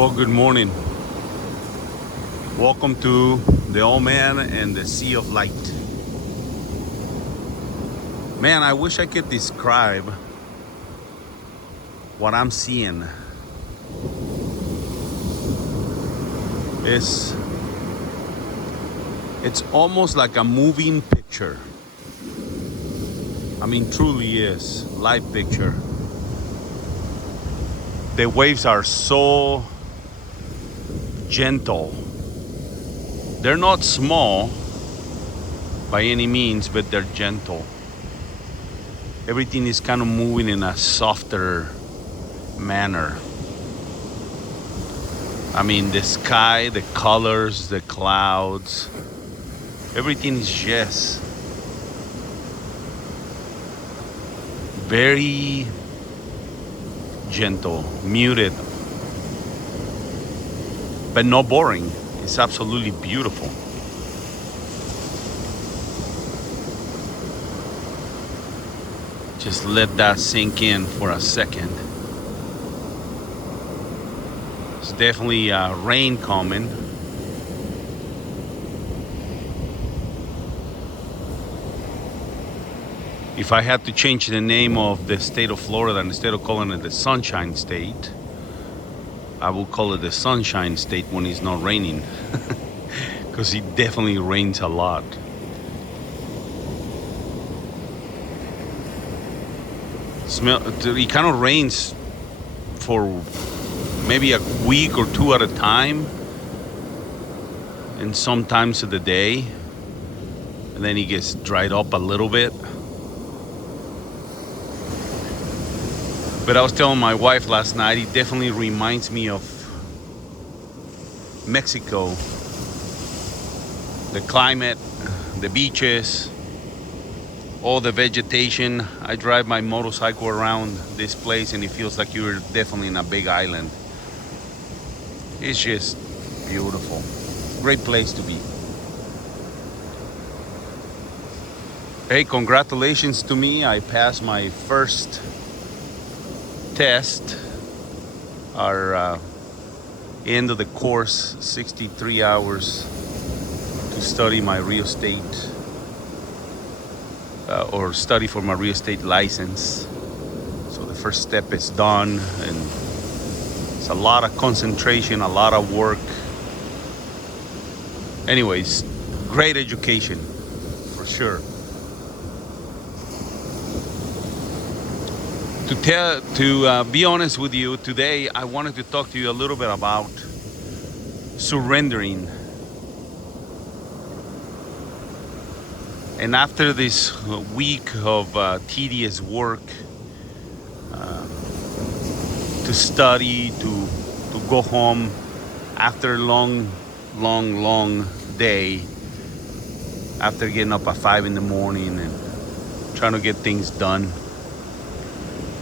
Well, good morning. Welcome to the Old Man and the Sea of Light. Man, I wish I could describe what I'm seeing. It's almost like a moving picture. I mean, truly is live picture. The waves are so gentle. They're not small by any means, but they're gentle. Everything is kind of moving in a softer manner. I mean, the sky, the colors, the clouds, everything is just very gentle, muted, but not boring. It's absolutely beautiful. Just let that sink in for a second. It's definitely rain coming. If I had to change the name of the state of Florida, instead of calling it the Sunshine State, I would call it the Sunshine State when it's not raining. Because it definitely rains a lot. It kind of rains for maybe a week or two at a time, and sometimes of the day, and then it gets dried up a little bit. But I was telling my wife last night, it definitely reminds me of Mexico. The climate, the beaches, all the vegetation. I drive my motorcycle around this place and it feels like you're definitely in a big island. It's just beautiful. Great place to be. Hey, congratulations to me. I passed my first test, our end of the course, 63 hours to study my real estate or study for my real estate license. So the first step is done, and it's a lot of concentration, a lot of work. Anyways, great education for sure. To be honest with you, today I wanted to talk to you a little bit about surrendering. And after this week of tedious work, to study, to go home after a long day, after getting up at 5 in the morning and trying to get things done,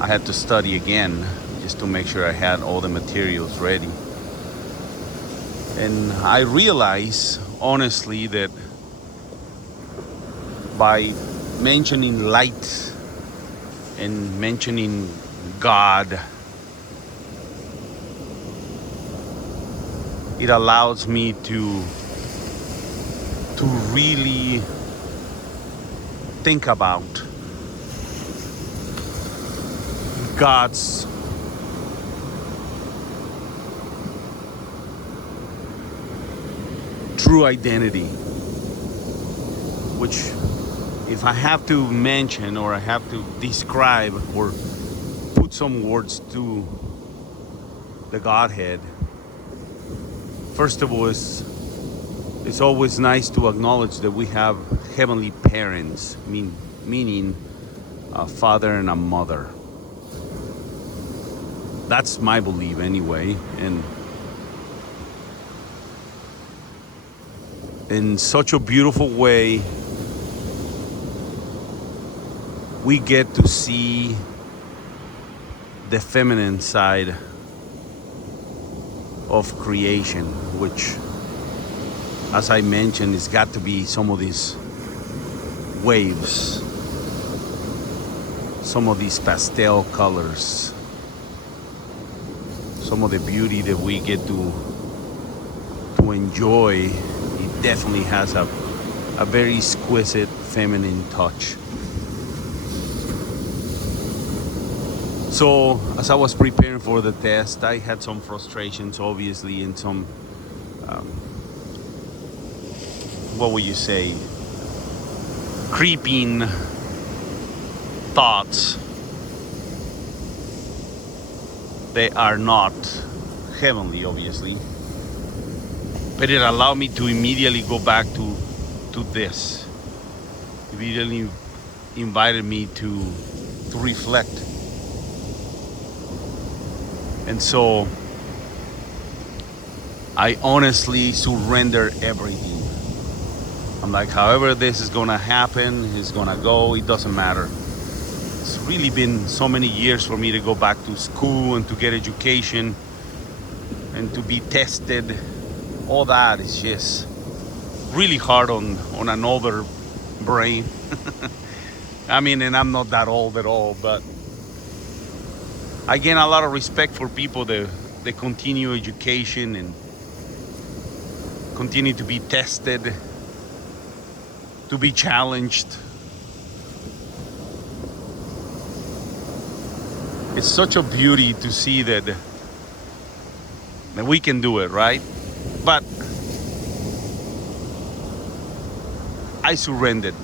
I had to study again just to make sure I had all the materials ready. And I realized, honestly, that by mentioning light and mentioning God, it allows me to really think about God's true identity, which, if I have to mention or I have to describe or put some words to the Godhead, first of all, it's always nice to acknowledge that we have heavenly parents, meaning a father and a mother. That's my belief anyway. And in such a beautiful way, we get to see the feminine side of creation, which, as I mentioned, it's got to be some of these waves, some of these pastel colors, some of the beauty that we get to enjoy, it definitely has a very exquisite feminine touch. So as I was preparing for the test, I had some frustrations, obviously, and some, what would you say, creeping thoughts. They are not heavenly, obviously, but it allowed me to immediately go back to this. It immediately invited me to reflect. And so I honestly surrender everything. I'm like, however this is gonna happen, it's gonna go, it doesn't matter. It's really been so many years for me to go back to school and to get education and to be tested. All that is just really hard on an older brain. I mean, and I'm not that old at all, but I gain a lot of respect for people that they continue education and continue to be tested, to be challenged. It's such a beauty to see that we can do it, right? But I surrendered.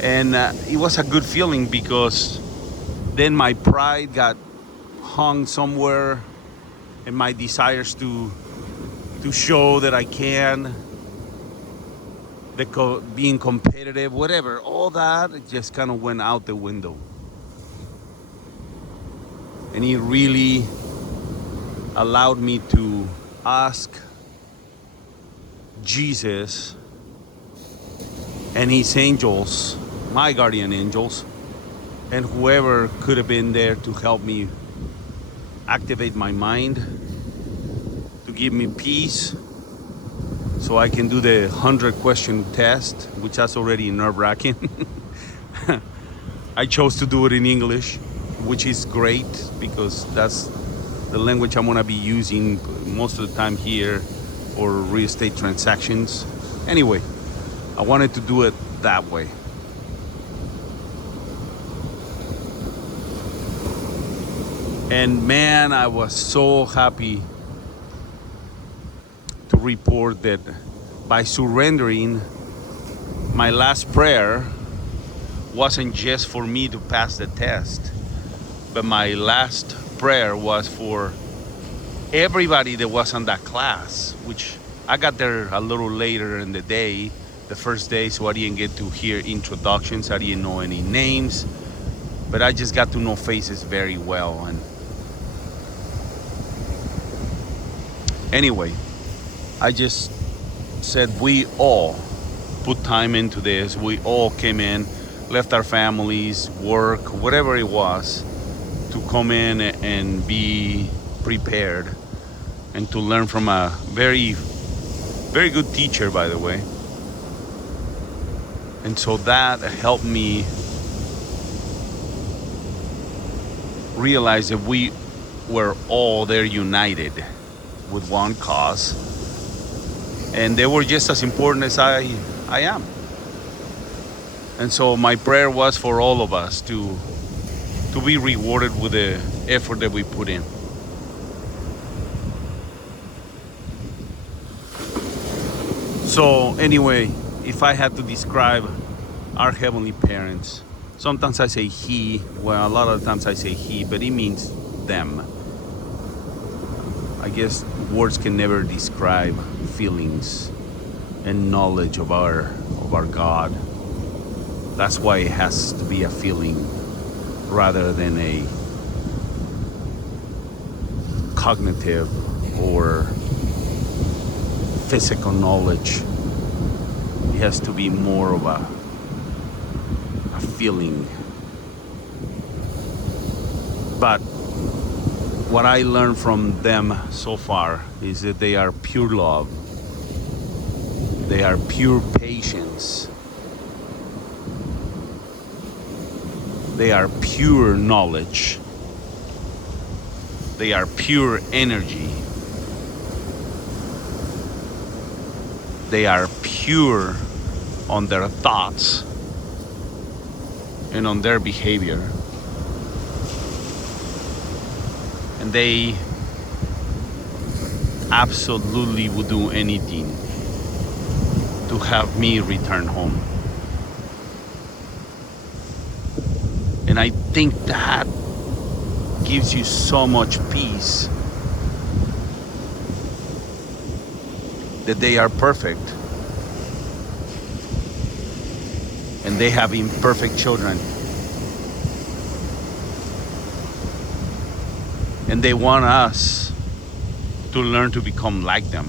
And it was a good feeling because then my pride got hung somewhere and my desires to show that I can, being competitive, whatever, all that just kind of went out the window. And it really allowed me to ask Jesus and his angels, my guardian angels, and whoever could have been there to help me activate my mind, to give me peace, so I can do the 100-question test, which is already nerve-wracking. I chose to do it in English, which is great because that's the language I'm gonna be using most of the time here for real estate transactions. Anyway, I wanted to do it that way. And man, I was so happy to report that by surrendering, my last prayer wasn't just for me to pass the test, but my last prayer was for everybody that was on that class, which I got there a little later in the day, the first day, so I didn't get to hear introductions. I didn't know any names, but I just got to know faces very well. And anyway, I just said we all put time into this. We all came in, left our families, work, whatever it was, to come in and be prepared and to learn from a very, very good teacher, by the way. And so that helped me realize that we were all there united with one cause, and they were just as important as I am. And so my prayer was for all of us to be rewarded with the effort that we put in. So anyway, if I had to describe our heavenly parents, sometimes I say he, well, a lot of times I say he, but it means them. I guess words can never describe feelings and knowledge of our God. That's why it has to be a feeling rather than a cognitive or physical knowledge. It has to be more of a feeling. But what I learned from them so far is that they are pure love. They are pure patience. They are pure knowledge. They are pure energy. They are pure on their thoughts and on their behavior. And they absolutely would do anything to have me return home. And I think that gives you so much peace that they are perfect and they have imperfect children. And they want us to learn to become like them.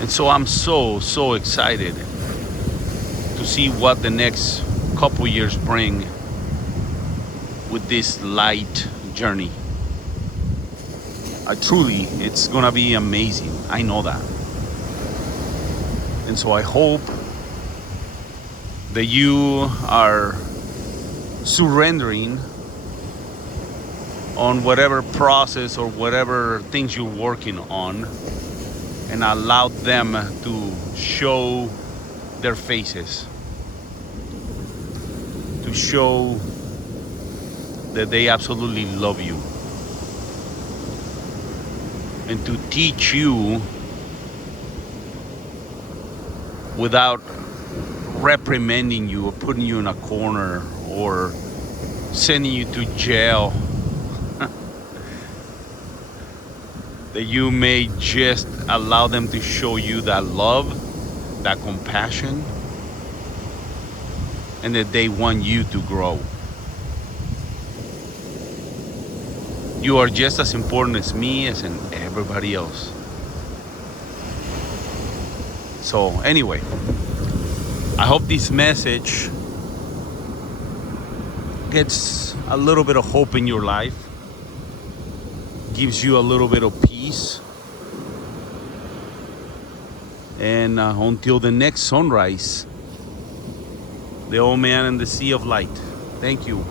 And so I'm so excited to see what the next couple years bring with this light journey. It's gonna be amazing. I know that. And so I hope that you are surrendering on whatever process or whatever things you're working on, and allow them to show their faces, to show that they absolutely love you, and to teach you without reprimanding you or putting you in a corner or sending you to jail. That you may just allow them to show you that love, that compassion, and that they want you to grow. You are just as important as me, as in everybody else. So anyway, I hope this message gets a little bit of hope in your life, gives you a little bit of peace. And until the next sunrise, the old man in the sea of light. Thank you.